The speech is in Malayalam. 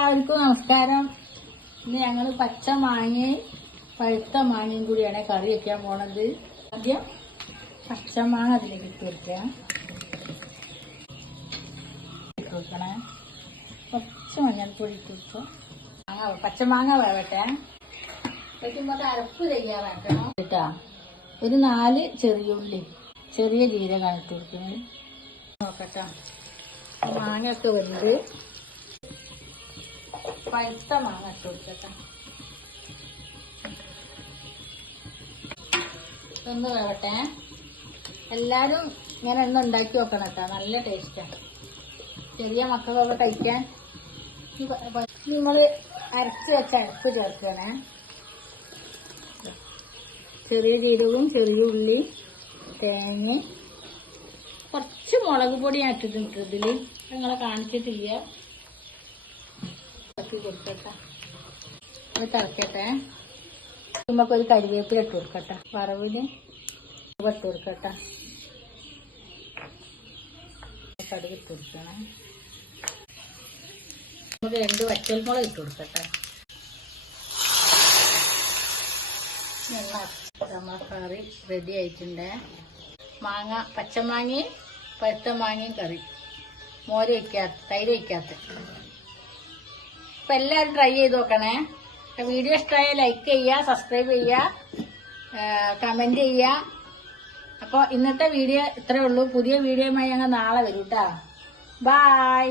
എല്ലാവർക്കും നമസ്കാരം. ഇന്ന് ഞങ്ങൾ പച്ച മാങ്ങയും പഴുത്ത മാങ്ങയും കൂടിയാണ് കറി വെക്കാൻ പോണത്. ആദ്യം പച്ചമാങ്ങ അതിലേക്ക് ഇട്ട് വെക്കണേ. കുറച്ച് മഞ്ഞൾപ്പൊടി ഇട്ട് വെച്ചോ. പച്ചമാങ്ങ വേവട്ടെ. വെക്കുമ്പോൾ അരപ്പ് തയ്യാൻ വെക്കണം കേട്ടാ. ഒരു 4 ചെറിയ ഉള്ളി, ചെറിയ ജീരകം ഇട്ട് കൊടുക്കുന്നത്. നോക്കട്ടെ, മാങ്ങയൊക്കെ വെന്ത് പഴുത്ത മാങ്ങ ഇട്ട് കൊടുക്കട്ടെ. ഒന്ന് വേവട്ടെ. എല്ലാരും ഇങ്ങനെ ഒന്ന് ഉണ്ടാക്കി നോക്കണം കേട്ടോ. നല്ല ടേസ്റ്റാണ്. ചെറിയ മക്കൾക്കൊക്കെ കഴിക്കാൻ. നമ്മള് അരച്ച് വെച്ച അരപ്പ് ചേർക്കണേ. ചെറിയ ജീരകവും ചെറിയ ഉള്ളി, തേങ്ങ, കുറച്ച് മുളക് പൊടി ഇട്ടിട്ടുണ്ട്. ഇതില് നിങ്ങളെ കാണിച്ചിട്ടില്ല. കൊടുക്കട്ടെ, അത് തിളക്കട്ടെ. നമുക്കൊരു കരിവേപ്പില ഇട്ട് കൊടുക്കട്ടെ. വറവിന് ഇട്ട് കൊടുക്കട്ടെ. കടുക് ഇട്ട് കൊടുക്കണേ. നമുക്ക് 2 വറ്റൽമുളക് ഇട്ട് കൊടുക്കട്ടെ. നമ്മളെ കറി റെഡി ആയിട്ടുണ്ട്. മാങ്ങ, പച്ചമാങ്ങയും പഴുത്ത മാങ്ങയും കറി. മോര് വയ്ക്കാത്ത, തൈര് വയ്ക്കാത്ത. അപ്പം എല്ലാവരും ട്രൈ ചെയ്ത് നോക്കണേ. വീഡിയോ ഇഷ്ടമായ ലൈക്ക് ചെയ്യുക, സബ്സ്ക്രൈബ് ചെയ്യുക, കമന്റ് ചെയ്യുക. അപ്പോൾ ഇന്നത്തെ വീഡിയോ ഇത്രയേ ഉള്ളൂ. പുതിയ വീഡിയോയുമായി ഞങ്ങൾ നാളെ വരും കേട്ടോ. ബൈ.